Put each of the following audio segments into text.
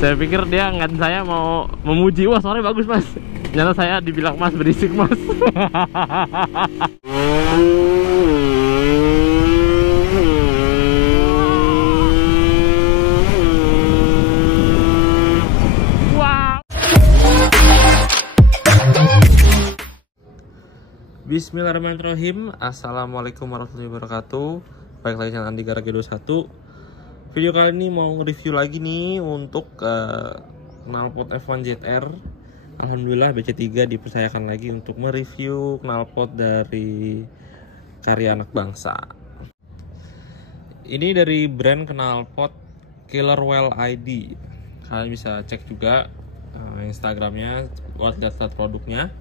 Saya pikir dia ngan saya mau memuji, wah suaranya bagus mas. Ternyata saya dibilang mas berisik mas. Wow. Bismillahirrahmanirrahim. Assalamualaikum warahmatullahi wabarakatuh. Baik lagi channel Andi Garage 21. Video kali ini mau nge-review lagi nih untuk knalpot F1 ZR. Alhamdulillah BC3 dipercayakan lagi untuk mereview knalpot dari karya anak bangsa. Ini dari brand knalpot Killer Whale ID. Kalian bisa cek juga Instagramnya buat lihat-lihat produknya.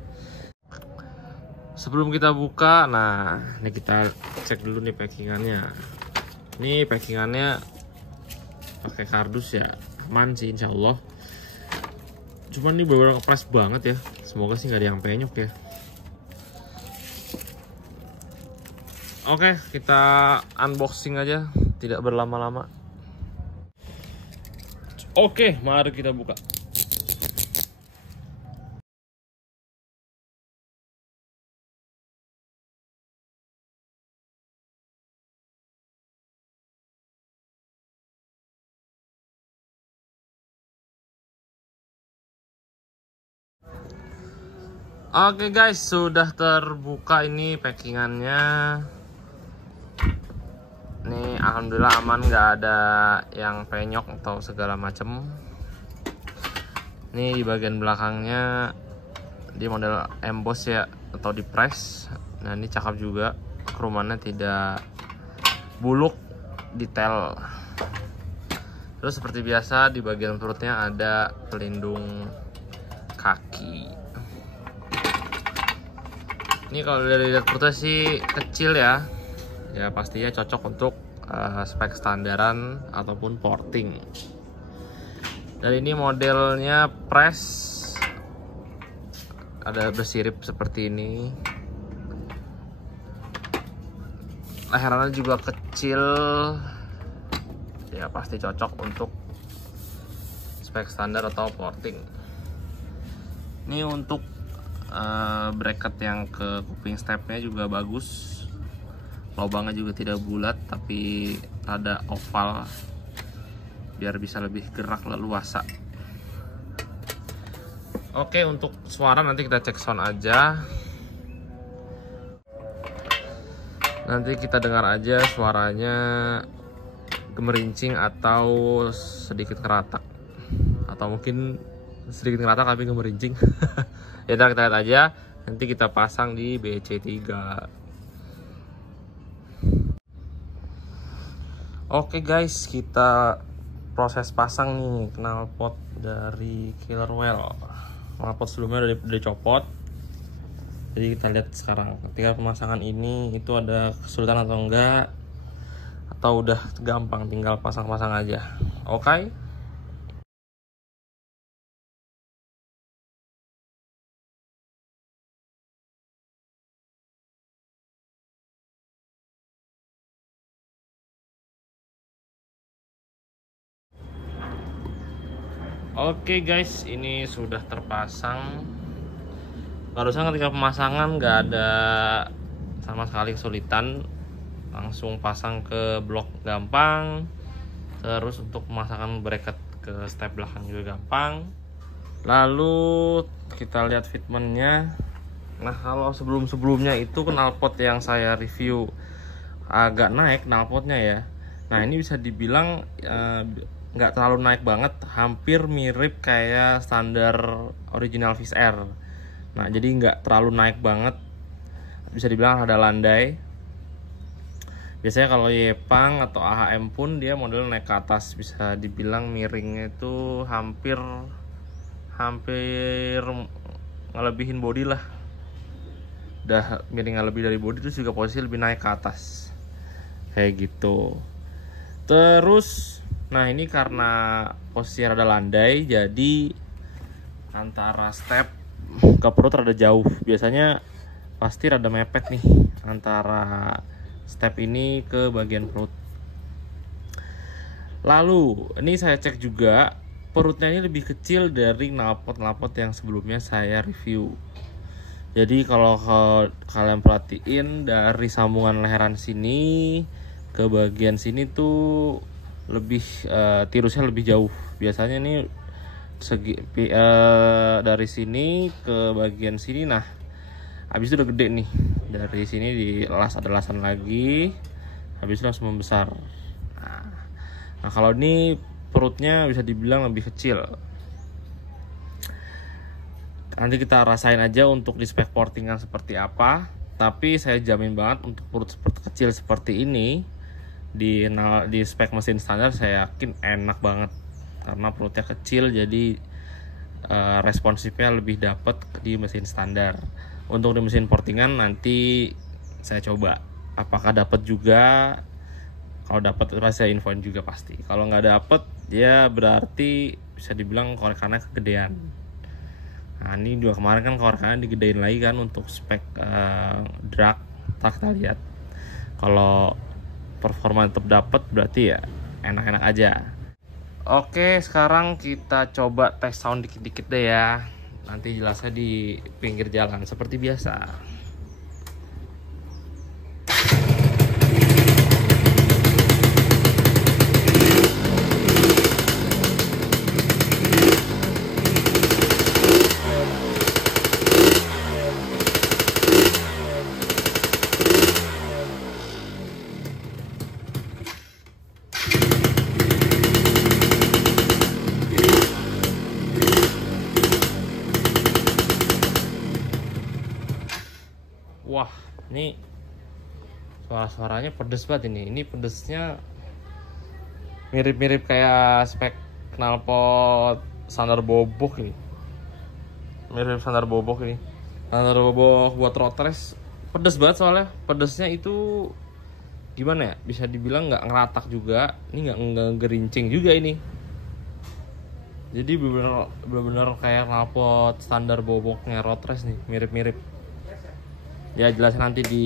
Sebelum kita buka, nah ini kita cek dulu nih packingannya. Ini packingannya pakai kardus ya, aman sih insya Allah. Cuman ini bener-bener kepres banget ya. Semoga sih nggak ada yang penyok ya. Oke, kita unboxing aja, tidak berlama-lama. Oke, mari kita buka. Oke guys, sudah terbuka ini packingannya. Nih alhamdulillah aman, nggak ada yang penyok atau segala macem. Nih di bagian belakangnya di model emboss ya, atau di press. Nah ini cakep juga, kerumannya tidak buluk, detail. Terus seperti biasa di bagian perutnya ada pelindung kaki. Ini kalau dari lihat perutnya sih kecil ya, ya pastinya cocok untuk spek standaran ataupun porting. Dan ini modelnya press, ada bersirip seperti ini. Leherannya juga kecil, ya pasti cocok untuk spek standar atau porting. Ini untuk bracket yang ke kuping stepnya juga bagus, lubangnya juga tidak bulat tapi rada oval biar bisa lebih gerak leluasa. Oke, untuk suara nanti kita cek sound aja, nanti kita dengar aja suaranya gemerincing atau sedikit ngeratak, atau mungkin sedikit ngeratak tapi gemerincing. Ya kita lihat aja, nanti kita pasang di BC3. Oke guys, kita proses pasang nih knalpot dari Killer Whale. Knalpot sebelumnya udah dicopot, jadi kita lihat sekarang ketika pemasangan ini itu ada kesulitan atau enggak, atau udah gampang tinggal pasang-pasang aja. Oke. Oke guys, ini sudah terpasang. Barusan ketika pemasangan nggak ada sama sekali kesulitan, langsung pasang ke blok gampang. Terus untuk pemasangan bracket ke step belakang juga gampang. Lalu kita lihat fitmentnya. Nah kalau sebelumnya itu knalpot yang saya review agak naik knalpotnya ya. Nah ini bisa dibilang nggak terlalu naik banget, hampir mirip kayak standar original Wizz Air. Nah jadi nggak terlalu naik banget, bisa dibilang ada landai. Biasanya kalau Yepang atau AHM pun dia model naik ke atas, bisa dibilang miringnya itu hampir ngelebihin body lah. Udah miring lebih dari body, terus juga posisi lebih naik ke atas kayak gitu. Terus nah ini karena posisi rada landai, jadi antara step ke perut rada jauh. Biasanya pasti rada mepet nih antara step ini ke bagian perut. Lalu ini saya cek juga perutnya ini lebih kecil dari knalpot yang sebelumnya saya review. Jadi kalau kalian perhatiin dari sambungan leheran sini ke bagian sini tuh lebih tirusnya lebih jauh. Biasanya ini dari sini ke bagian sini, nah habis itu udah gede nih. Dari sini ada lasan lagi, habis itu langsung membesar. Nah kalau ini perutnya bisa dibilang lebih kecil. Nanti kita rasain aja untuk di spek portingan seperti apa. Tapi saya jamin banget untuk perut kecil seperti ini di spek mesin standar saya yakin enak banget. Karena perutnya kecil jadi responsifnya lebih dapat di mesin standar. Untuk di mesin portingan nanti saya coba apakah dapat juga. Kalau dapat pasti saya infoin juga pasti. Kalau nggak dapat ya berarti bisa dibilang korekannya kegedean. Nah ini juga kemarin kan korekannya digedein lagi kan untuk spek drag. Kita lihat kalau performa tetap dapat berarti ya enak-enak aja. Oke, sekarang kita coba tes sound dikit-dikit deh ya. Nanti jelasnya di pinggir jalan seperti biasa. Wah, ini suara-suaranya pedes banget ini. Ini pedesnya mirip-mirip kayak spek knalpot standar bobok ini. Mirip standar bobok ini. Standar bobok buat road race pedes banget soalnya. Pedesnya itu gimana ya? Bisa dibilang nggak ngeratak juga. Ini nggak gerincing juga ini. Jadi bener-bener kayak knalpot standar boboknya road race nih, mirip-mirip. Ya jelas nanti di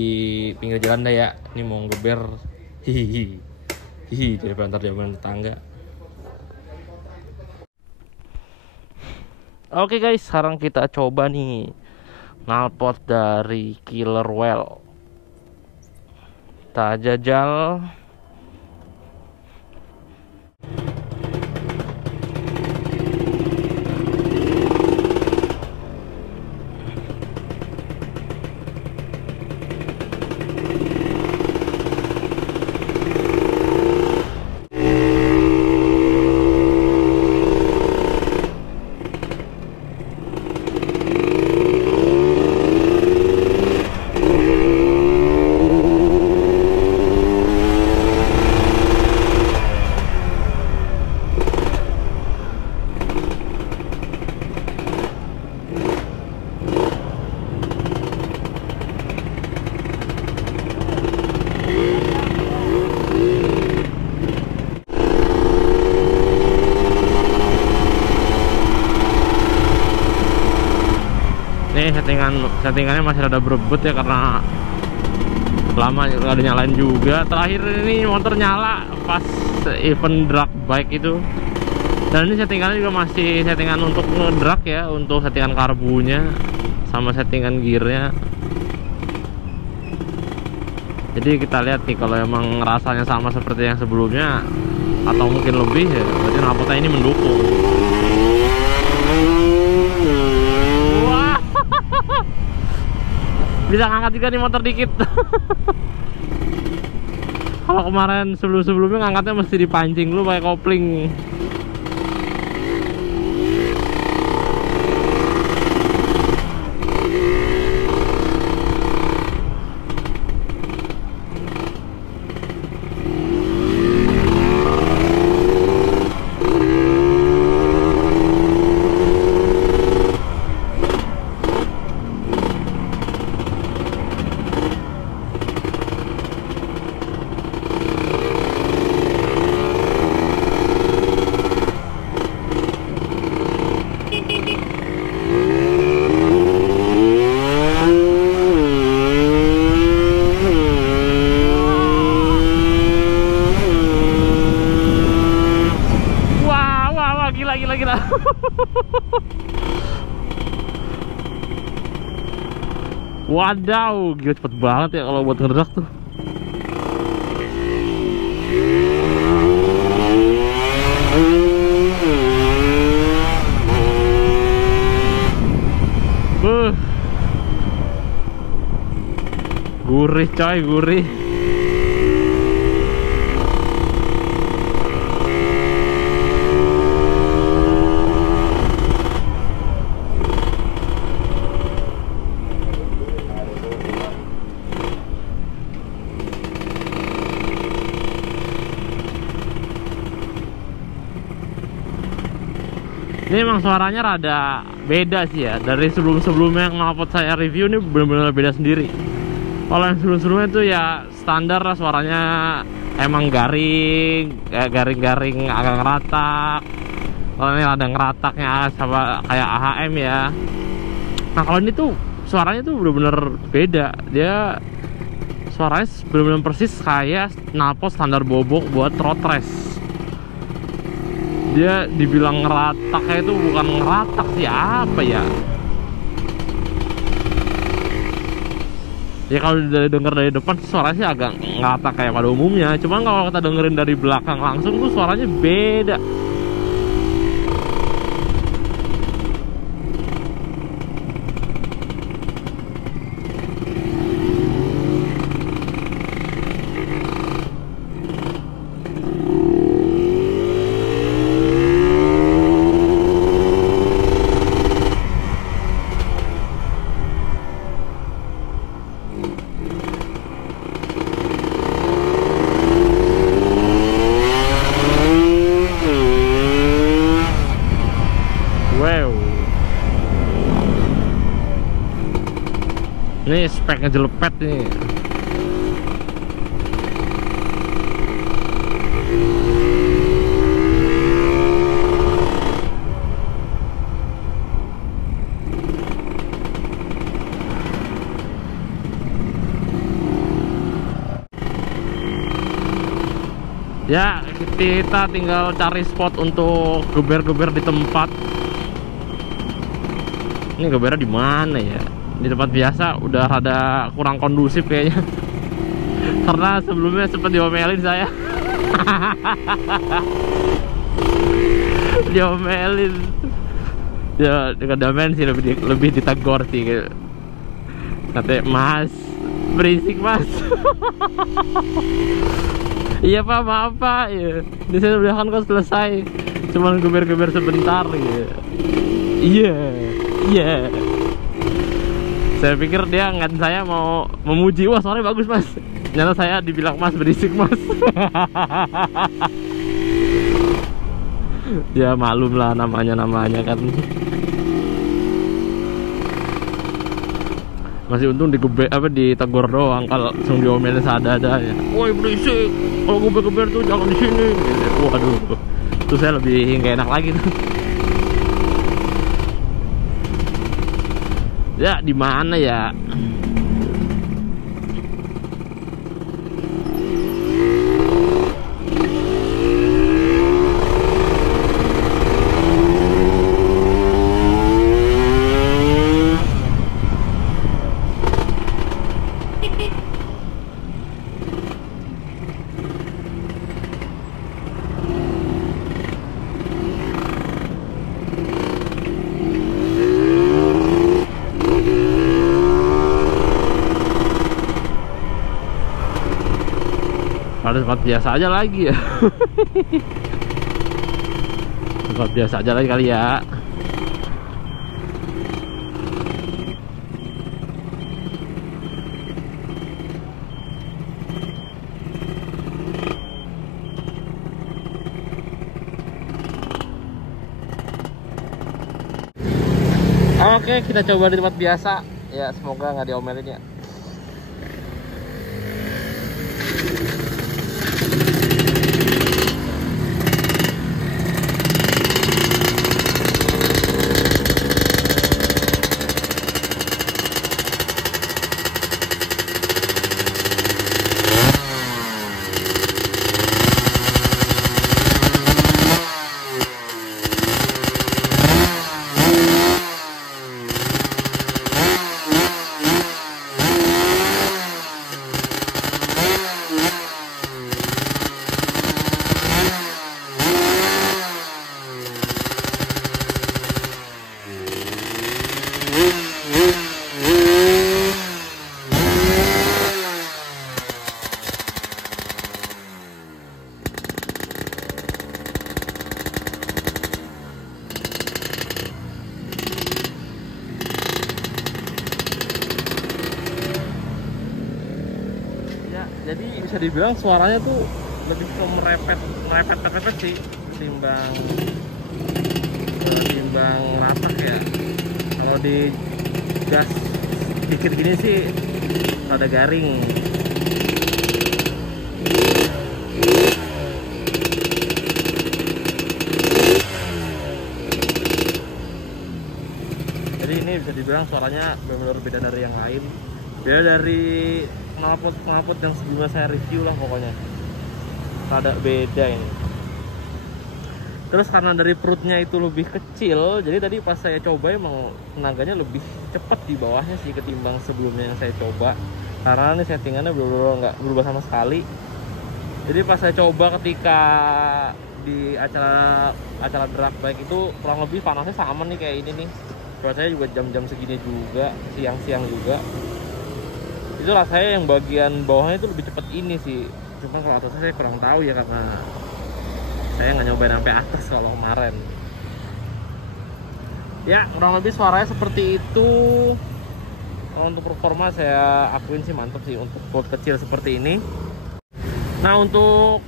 pinggir jalan dah ya. Ini mau ngeber hihihi dari antar zaman tetangga. Oke guys, sekarang kita coba nih knalpot dari Killer Whale. Kita jajal. Nih settingannya masih ada berebut ya karena lama gak ada nyalain juga. Terakhir ini motor nyala pas event drag bike itu. Dan ini settingannya juga masih settingan untuk ngedrag ya, untuk settingan karbunya sama settingan gearnya. Jadi kita lihat nih kalau emang rasanya sama seperti yang sebelumnya atau mungkin lebih ya, berarti knalpotnya ini mendukung. Bisa ngangkat juga nih motor dikit. Kalau kemarin sebelumnya ngangkatnya mesti dipancing dulu pakai kopling. gila. Wadaw, gila cepet banget ya kalau buat ngedak tuh. Gurih coy, gurih. Ini emang suaranya rada beda sih ya. Dari sebelum-sebelumnya yang ngupload saya review, ini benar-benar beda sendiri. Kalau yang sebelum-sebelumnya itu ya standar lah, suaranya emang garing, garing-garing agak ngeratak. Kalau ini ada ngerataknya sama kayak AHM ya. Nah kalau ini tuh suaranya tuh benar-benar beda. Dia suaranya benar-benar persis kayak knalpot standar bobok buat road race. Dia dibilang ngerataknya itu bukan ngeratak sih, apa ya? Ya kalau denger dari depan suaranya sih agak ngeratak kayak pada umumnya. Cuman kalau kita dengerin dari belakang langsung tuh suaranya beda. Ini speknya jelepet nih. Ya, kita tinggal cari spot untuk geber-geber di tempat. Ini gebernya di mana ya? Di tempat biasa udah ada kurang kondusif kayaknya. Karena sebelumnya sempat diomelin saya. Diomelin. Ya, dengan sih lebih ditegur sih gitu. Katanya, "Mas, berisik, Mas." Iya Pak, maaf Pak. Ya. Di saya udah kan kok selesai. Cuman geber-geber sebentar gitu. Iya. Saya pikir dia ngan saya mau memuji, wah suaranya bagus Mas. Ternyata saya dibilang Mas berisik Mas. Ya maklum lah, namanya kan. Masih untung ditegur doang, kalau langsung diomelin seadanya. Woi berisik, kalau geber-geber tuh jangan di sini. Waduh, terus saya lebih nggak enak lagi tuh. Ya di mana ya? Harus tempat biasa aja lagi ya. Tempat biasa aja lagi kali ya. Oke, kita coba di tempat biasa. Ya, semoga nggak diomelin ya. bisa dibilang suaranya tuh lebih ke merepet sih ketimbang ratak ya. Kalau di gas dikit gini sih rada garing. Jadi ini bisa dibilang suaranya benar-benar beda dari yang lain, beda dari knalpot yang sebelumnya saya review lah pokoknya. Rada beda ini. Terus karena dari perutnya itu lebih kecil, jadi tadi pas saya coba emang tenaganya lebih cepat di bawahnya sih ketimbang sebelumnya yang saya coba. Karena ini settingannya benar-benar nggak berubah sama sekali. Jadi pas saya coba ketika di acara drag bike itu kurang lebih panasnya sama nih kayak ini nih. Cuacanya juga jam-jam segini juga, siang-siang juga. Itu rasanya yang bagian bawahnya itu lebih cepat ini sih. Cuma kalau atasnya saya kurang tahu ya karena saya nggak nyobain sampai atas kalau kemarin. Ya kurang lebih suaranya seperti itu. Kalau untuk performa saya akuin sih mantap sih untuk boat kecil seperti ini. Nah untuk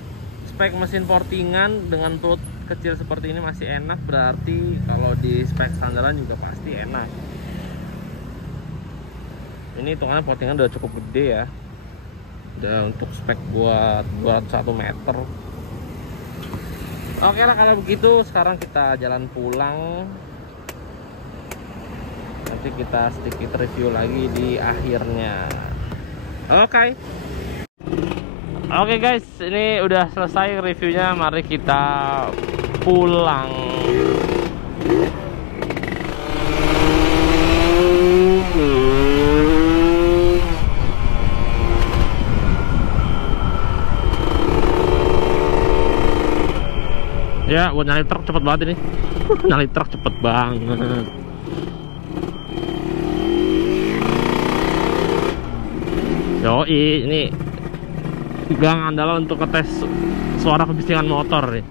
spek mesin portingan dengan perut kecil seperti ini masih enak, berarti kalau di spek standaran juga pasti enak. Ini hitungannya portingan udah cukup gede ya, udah untuk spek buat 201 meter. Oke lah kalau begitu sekarang kita jalan pulang. Nanti kita sedikit review lagi di akhirnya. Oke guys, ini udah selesai reviewnya. Mari kita pulang. Ya, buat nyali truk cepet banget ini. Nyali truk cepet banget. Yoi, ini gang andalan untuk ngetes suara kebisingan motor nih.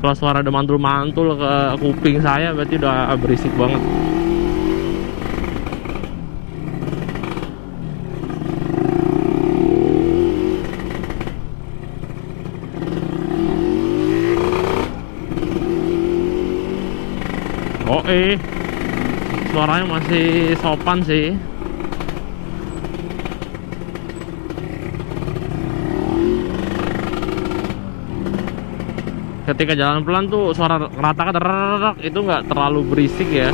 Kalau suara udah mantul-mantul ke kuping saya berarti udah berisik banget. Suaranya masih sopan sih. Ketika jalan pelan tuh suara ratakan itu nggak terlalu berisik ya.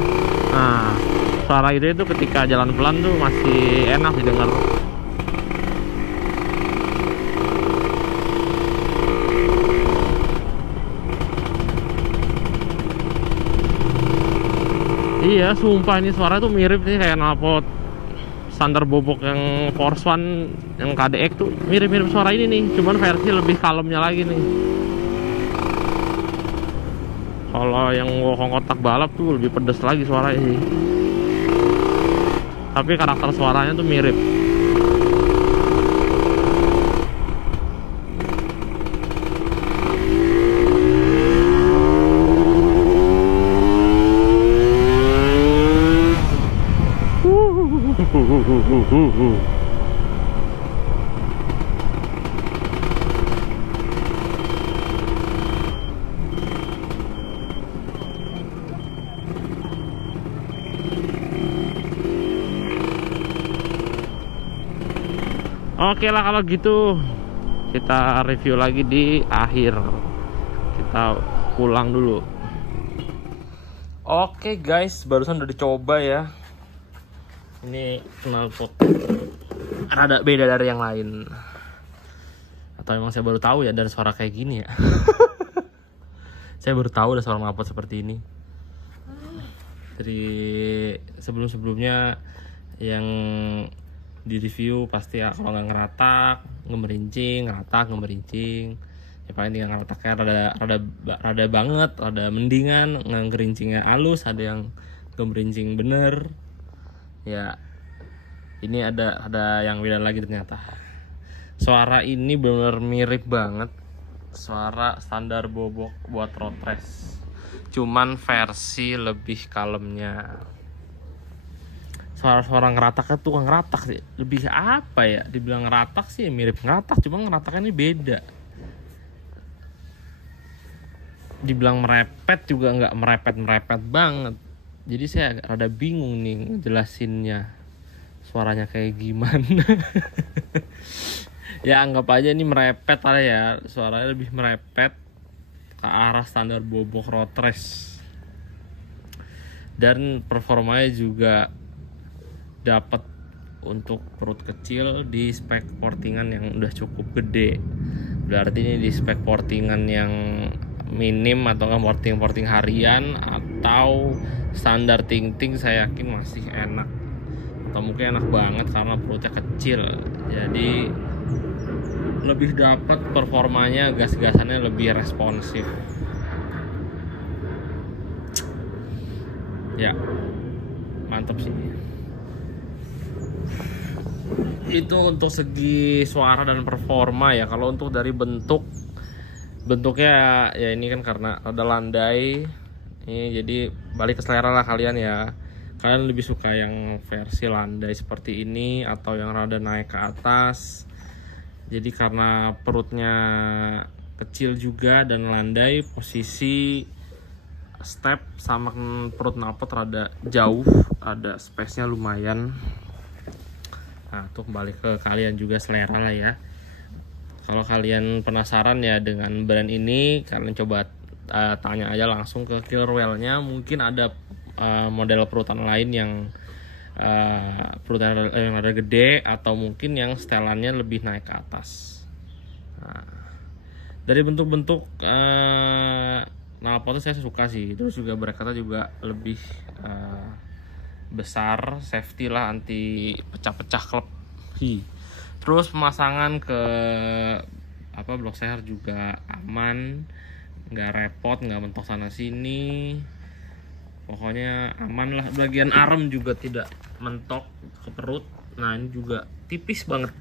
Nah suara itu ketika jalan pelan tuh masih enak didengar. Iya, sumpah ini suara tuh mirip nih kayak knalpot standar bobok yang Force One yang KDX tuh mirip-mirip suara ini nih, cuman versi lebih kalemnya lagi nih. Kalau yang wokong kotak balap tuh lebih pedes lagi suaranya sih. Tapi karakter suaranya tuh mirip. Oke lah kalau gitu kita review lagi di akhir. Kita pulang dulu. Oke guys, barusan udah dicoba ya. Ini knalpot rada beda dari yang lain. Atau emang saya baru tahu ya dari suara kayak gini ya. Saya baru tahu ada suara knalpot seperti ini. Dari sebelum-sebelumnya yang di review pasti ya kalau nggak ngeratak, ngemerincing, ngeratak, ngemerincing. Ya paling tinggal ngerataknya rada banget, rada mendingan, ngerincingnya halus, ada yang ngemerincing bener. Ya ini ada yang beda lagi ternyata. Suara ini bener mirip banget suara standar bobok buat road race, cuman versi lebih kalemnya. suara-suara ngerataknya tukang ngeratak sih, lebih apa ya, dibilang ngeratak sih mirip ngeratak, cuma ngerataknya ini beda. Dibilang merepet juga nggak merepet banget, jadi saya agak rada bingung nih ngejelasinnya suaranya kayak gimana. Ya anggap aja ini merepet lah ya, suaranya lebih merepet ke arah standar bobok road race. Dan performanya juga dapat untuk perut kecil di spek portingan yang udah cukup gede. Berarti ini di spek portingan yang minim atau porting harian atau standar ting-ting, saya yakin masih enak, atau mungkin enak banget karena perutnya kecil, jadi lebih dapat performanya, gas-gasannya lebih responsif ya, mantap sih. Itu untuk segi suara dan performa ya. Kalau untuk dari bentuknya ya ini kan karena ada landai ini, jadi balik ke selera lah kalian ya. Kalian lebih suka yang versi landai seperti ini atau yang rada naik ke atas. Jadi karena perutnya kecil juga dan landai, posisi step sama perut knalpot rada jauh, ada space-nya lumayan. Nah, tuh kembali ke kalian juga selera lah ya. Kalau kalian penasaran ya dengan brand ini, kalian coba tanya aja langsung ke Killerwell-nya. Mungkin ada model perutan lain yang perutan yang ada gede, atau mungkin yang setelannya lebih naik ke atas. Nah, dari bentuk-bentuk knalpotnya saya suka sih. Terus juga bracketnya juga lebih besar, safety lah, anti pecah-pecah klep. Terus pemasangan ke blok seher juga aman, nggak repot, nggak mentok sana sini, pokoknya aman lah. Bagian arm juga tidak mentok ke perut. Nah ini juga tipis banget,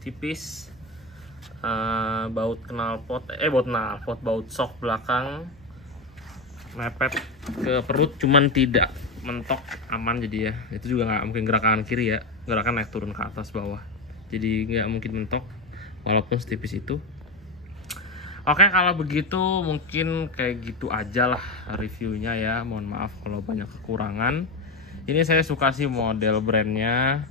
tipis. Baut shock belakang mepet ke perut, cuman tidak mentok, aman. Jadi ya itu juga nggak mungkin gerakan kiri ya, gerakan naik turun ke atas bawah, jadi nggak mungkin mentok walaupun setipis itu. Oke, kalau begitu mungkin kayak gitu aja lah reviewnya ya. Mohon maaf kalau banyak kekurangan. Ini saya suka sih model brandnya,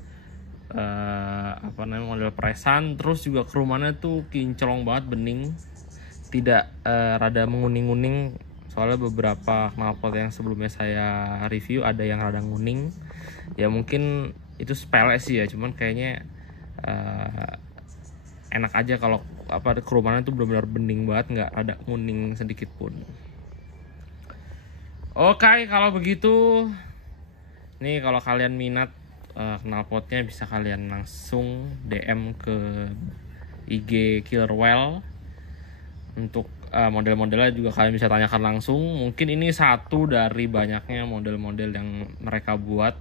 model presan. Terus juga kerumannya tuh kinclong banget, bening, tidak rada menguning-nguning. Soalnya beberapa knalpot yang sebelumnya saya review ada yang rada nguning. Ya mungkin itu sepele sih ya, cuman kayaknya enak aja kalau kerumannya tuh benar-benar bening banget, nggak ada kuning sedikit pun. Oke, kalau begitu nih, kalau kalian minat knalpotnya bisa kalian langsung DM ke IG Killerwell. Untuk model-modelnya juga kalian bisa tanyakan langsung. Mungkin ini satu dari banyaknya model-model yang mereka buat.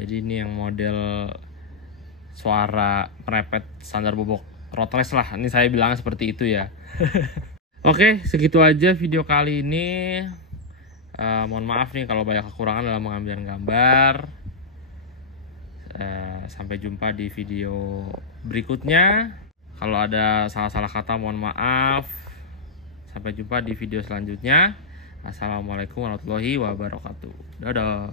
Jadi ini yang model suara merepet standar bobok road race lah, ini saya bilang seperti itu ya. Oke, segitu aja video kali ini. Mohon maaf nih kalau banyak kekurangan dalam mengambil gambar. Sampai jumpa di video berikutnya. Kalau ada salah-salah kata mohon maaf. Sampai jumpa di video selanjutnya. Assalamualaikum warahmatullahi wabarakatuh. Dadah.